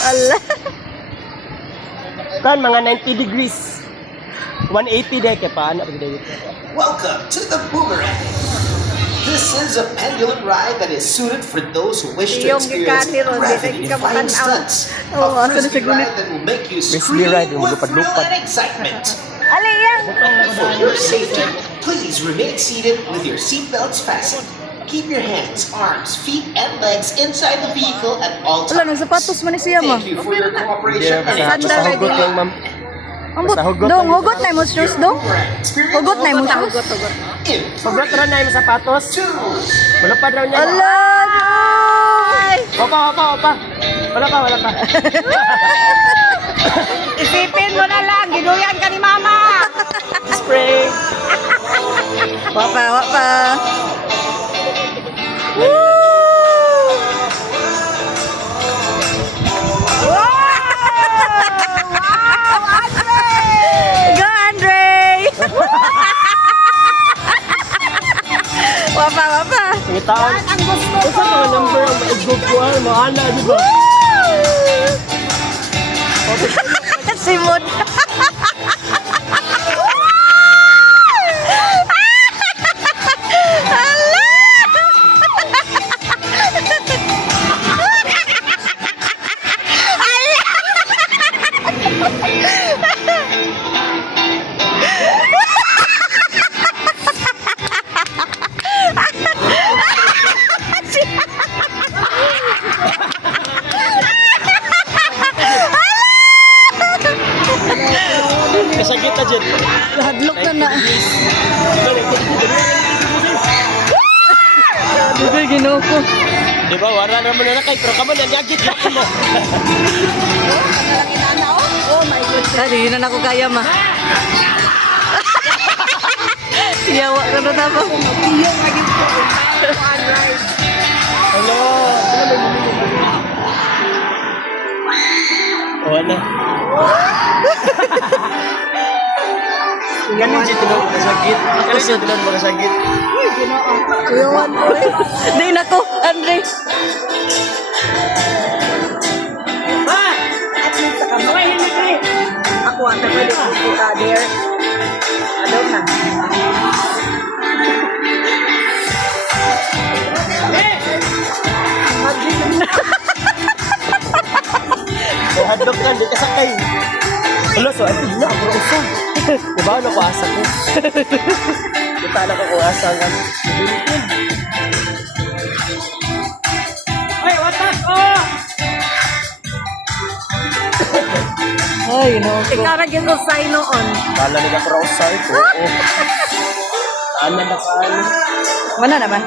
Allah. Kan mga 90 degrees. 180 deh kaya paano pag dito. Welcome to the Boomerang. This is a pendulum ride that is suited for those who wish to Yung experience gikani ron, gravity-defying di ka stunts. Oo, A aso na frisbee sa gulit. ride that will make you Frisbee scream ride, yung with thrill lupad-lupad. and excitement. Ali yan. For your safety, please remain seated with your seatbelts fastened. Keep your hands, arms, feet, and legs inside the vehicle at all Wala, times. nagsapatos man ni siya ma. Thank you for your cooperation. Basta Sandal basta hugot ready. lang ma'am. Ambot, Basta hugot dong, lang. hugot na mo shoes dong. Hugot na mo shoes. In Hugot ra na yung sapatos. 2, Malapad raw niya. Allah, dong. Opa. Wala pa. Isipin mo na lang, ginuyan ka ni mama. Spray. Wapa. Woo! Wow, Andre! Go, Andre! Wapa. Ngitaon. Ang gusto Ito ko. mga number ang maigog ko. Mahala, di ba? Simon. Kasagit na dyan. Hadlok ka na. Dugay ginoo ko. Di ba? Wala naman na kay pero kamo nagagit lang mo. Oh my God. Hindi na ako kaya ma. Yawa ka na tama. Iyong lagi po. Hello. Wala. Ganun dito lang kasagit. Ganun dito lang kasagit. Kuyawan ko eh. Hindi na ko, Andre. Ako ang tagal ko there. Ano na? Hadlok ka, di kasakay. Hello, so ito na, ako usa. Diba, ano ko asa ko? Kita na ko asa nga. Ay, watak! Oh! Ay, no. Ikaw na yung usay noon. Bala nila ko raw sa ito. Oo. Ano na ka? Wala naman.